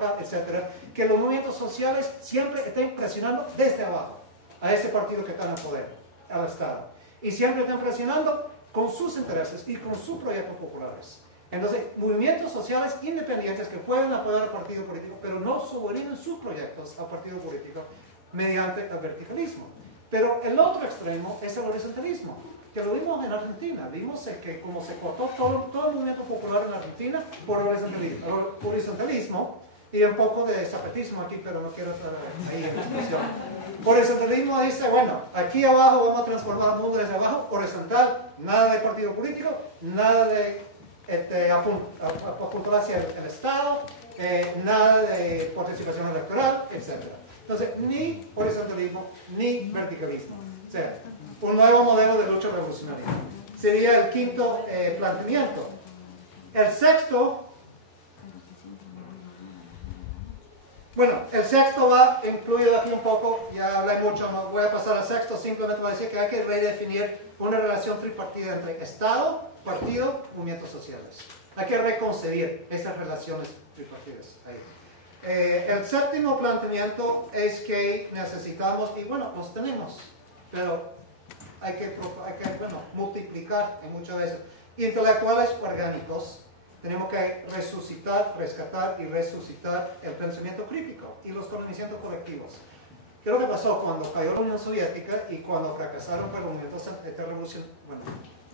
local, etcétera, que los movimientos sociales siempre estén presionando desde abajo a ese partido que está en el poder, al Estado. Y siempre están presionando con sus intereses y con sus proyectos populares. Entonces, movimientos sociales independientes que pueden apoyar al partido político, pero no subordinan sus proyectos al partido político mediante el verticalismo. Pero el otro extremo es el horizontalismo, que lo vimos en Argentina. Vimos que como se cortó todo el movimiento popular en Argentina por horizontalismo, y un poco de zapatismo aquí, pero no quiero entrar ahí en discusión. Horizontalismo dice, bueno, aquí abajo vamos a transformar el mundo desde abajo, horizontal, nada de partido político, nada de apuntar hacia el Estado, nada de participación electoral, etc. Entonces, ni horizontalismo, ni verticalismo. O sea, un nuevo modelo de lucha revolucionaria. Sería el quinto planteamiento. El sexto, bueno, el sexto va incluido aquí un poco, ya hablé mucho, no voy a pasar al sexto, simplemente voy a decir que hay que redefinir una relación tripartida entre Estado, partido, movimientos sociales. Hay que reconcebir esas relaciones tripartidas ahí. El séptimo planteamiento es que necesitamos, y bueno, los tenemos, pero hay que multiplicar en muchas veces. Intelectuales orgánicos, tenemos que resucitar, rescatar y resucitar el pensamiento crítico y los conocimientos colectivos. ¿Qué es lo que pasó cuando cayó la Unión Soviética y cuando fracasaron con los movimientos revolucionarios? Bueno,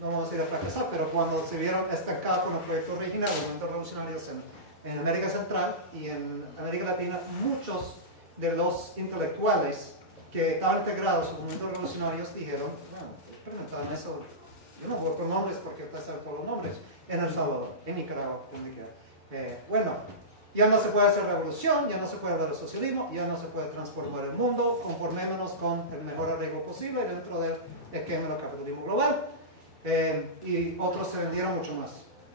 no vamos a decir a fracasar, pero cuando se vieron estancados con el proyecto original, los movimientos revolucionarios en América Central y en América Latina, muchos de los intelectuales que estaban integrados en los movimientos revolucionarios dijeron, bueno, experimentaban eso, yo no voy por nombres porque pasan por los nombres, en El Salvador, en Nicaragua, bueno, ya no se puede hacer revolución, ya no se puede hablar de socialismo, ya no se puede transformar el mundo, conformémonos con el mejor arreglo posible dentro del esquema del capitalismo global, y otros se vendieron mucho más.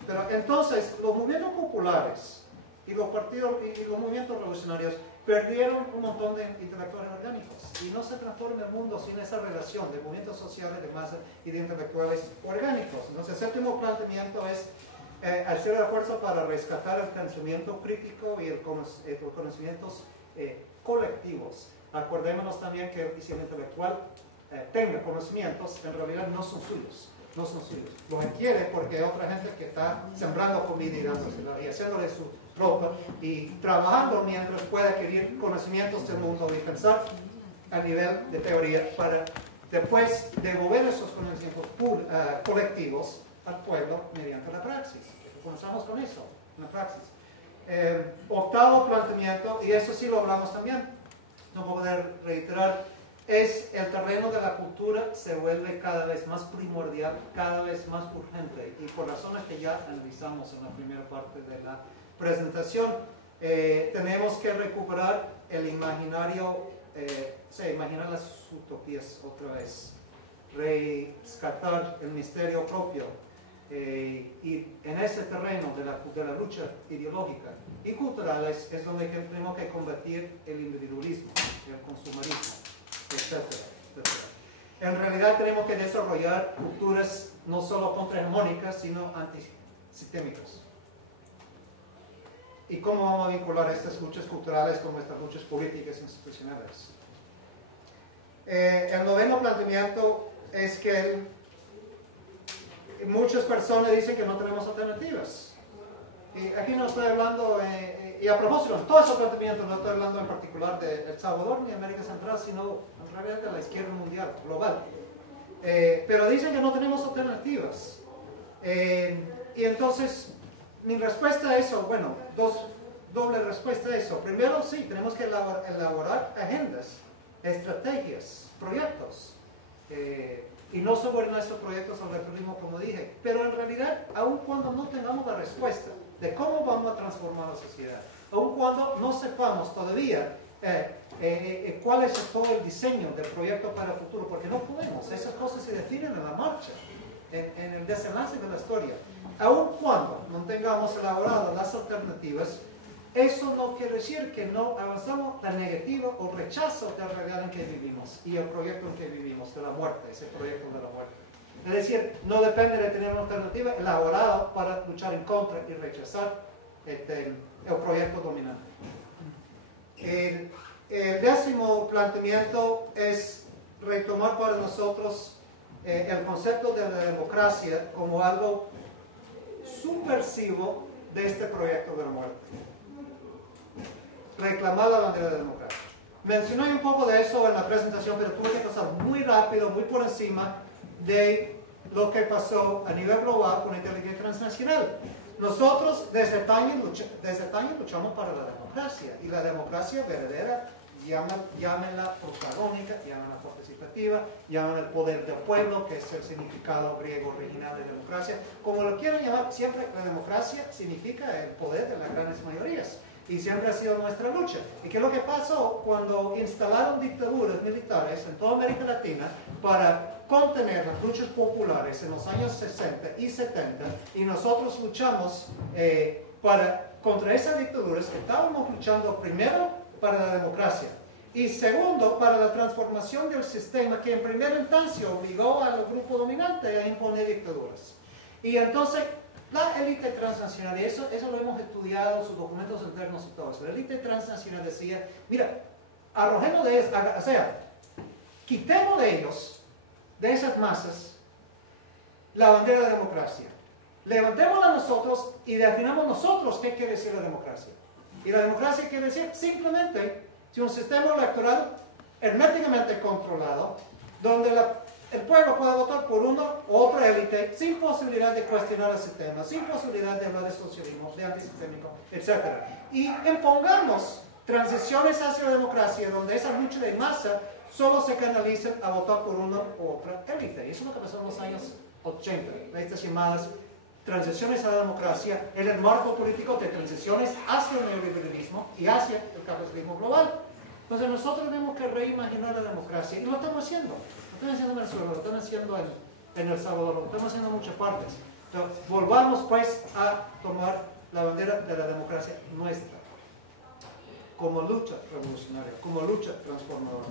Pero entonces, los movimientos populares y los partidos y los movimientos revolucionarios perdieron un montón de intelectuales orgánicos y no se transforma el mundo sin esa relación de movimientos sociales, de masa y de intelectuales orgánicos. Entonces, el séptimo planteamiento es hacer el esfuerzo para rescatar el pensamiento crítico y los conocimientos colectivos. Acordémonos también que si el intelectual tenga conocimientos, en realidad no son suyos. No son suyos. Los adquiere porque hay otra gente que está sembrando comida y haciéndole su ropa y trabajando mientras puede adquirir conocimientos del mundo y pensar a nivel de teoría para después devolver esos conocimientos colectivos al pueblo mediante la praxis. Comenzamos con eso, la praxis. Octavo planteamiento, y eso sí lo hablamos también, no puedo reiterar, es el terreno de la cultura se vuelve cada vez más primordial, cada vez más urgente, y por razones que ya analizamos en la primera parte de la presentación, tenemos que recuperar el imaginario, imaginar las utopías otra vez, rescatar el misterio propio, y en ese terreno de la lucha ideológica y cultural es donde tenemos que combatir el individualismo, el consumerismo, etcétera, etcétera. En realidad tenemos que desarrollar culturas no solo contrahegemónicas, sino antisistémicas. ¿Y cómo vamos a vincular estas luchas culturales con nuestras luchas políticas e institucionales? El noveno planteamiento es que muchas personas dicen que no tenemos alternativas. Y aquí no estoy hablando, y a propósito, en todos esos planteamientos no estoy hablando en particular de El Salvador ni América Central, sino en realidad de la izquierda mundial, global. Pero dicen que no tenemos alternativas. Y entonces, mi respuesta a eso, bueno, doble respuesta a eso. Primero, sí, tenemos que elaborar agendas, estrategias, proyectos. Y no subordinar estos proyectos al electoralismo, como dije, pero en realidad, aun cuando no tengamos la respuesta de cómo vamos a transformar la sociedad, aun cuando no sepamos todavía cuál es todo el diseño del proyecto para el futuro, porque no podemos, esas cosas se definen en la marcha, en el desenlace de la historia. Aun cuando no tengamos elaboradas las alternativas, eso no quiere decir que no avanzamos tan negativo o rechazo de la realidad en que vivimos y el proyecto en que vivimos, de la muerte, ese proyecto de la muerte. Es decir, no depende de tener una alternativa elaborada para luchar en contra y rechazar el proyecto dominante. El décimo planteamiento es retomar para nosotros el concepto de la democracia como algo subversivo de este proyecto de la muerte. Reclamar la bandera de la democracia. Mencioné un poco de eso en la presentación, pero tuve que pasar muy rápido, muy por encima de lo que pasó a nivel global con la inteligencia transnacional. Nosotros desde España luchamos para la democracia, y la democracia verdadera, llámenla protagónica, llámenla participativa, llámenla el poder del pueblo, que es el significado griego original de democracia. Como lo quieran llamar, siempre la democracia significa el poder de las grandes mayorías. Y siempre ha sido nuestra lucha. ¿Y qué es lo que pasó cuando instalaron dictaduras militares en toda América Latina para contener las luchas populares en los años 60 y 70? Y nosotros luchamos contra esas dictaduras. Estábamos luchando primero para la democracia y segundo para la transformación del sistema que en primera instancia obligó al grupo dominante a imponer dictaduras. Y entonces la élite transnacional, y eso lo hemos estudiado, sus documentos internos y todo eso, la élite transnacional decía, mira, arrojemos de eso, o sea, quitemos de ellos, de esas masas, la bandera de la democracia. Levantémosla nosotros y definamos nosotros qué quiere decir la democracia. Y la democracia quiere decir simplemente si un sistema electoral herméticamente controlado, donde el pueblo puede votar por una u otra élite sin posibilidad de cuestionar el sistema, sin posibilidad de hablar de socialismo, de antisistémico, etc. Y impongamos transiciones hacia la democracia donde esa lucha de masa solo se canaliza a votar por una u otra élite. Y eso es lo que pasó en los años 80, estas llamadas transiciones a la democracia en el marco político de transiciones hacia el neoliberalismo y hacia el capitalismo global. Entonces nosotros tenemos que reimaginar la democracia y lo estamos haciendo. Lo están haciendo en Venezuela, lo están haciendo en El Salvador, lo estamos haciendo en muchas partes. Entonces, volvamos pues a tomar la bandera de la democracia nuestra, como lucha revolucionaria, como lucha transformadora.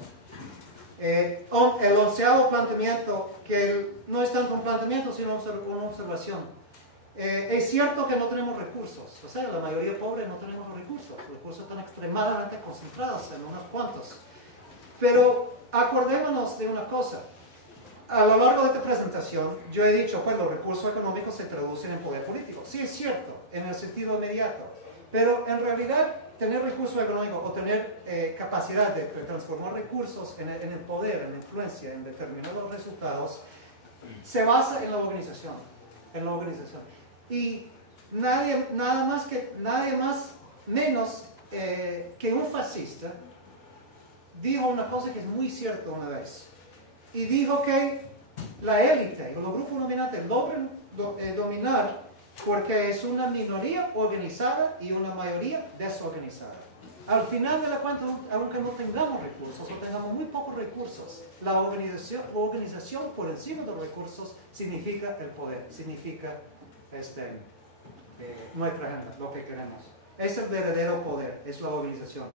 El 11º planteamiento, que no es tanto un planteamiento, sino una observación. Es cierto que no tenemos recursos, o sea, la mayoría pobre no tenemos recursos. Los recursos están extremadamente concentrados en unos cuantos. Pero acordémonos de una cosa. A lo largo de esta presentación, yo he dicho, pues los recursos económicos se traducen en poder político. Sí, es cierto, en el sentido inmediato. Pero en realidad, tener recursos económicos o tener capacidad de transformar recursos en el poder, en la influencia, en determinados resultados, se basa en la organización. En la organización. Y nadie menos que un fascista dijo una cosa que es muy cierta una vez. Y dijo que la élite, los grupos dominantes logran dominar porque es una minoría organizada y una mayoría desorganizada. Al final de la cuenta, aunque no tengamos recursos o tengamos muy pocos recursos, la organización por encima de los recursos significa el poder, significa nuestra agenda, lo que queremos. Es el verdadero poder, es la organización.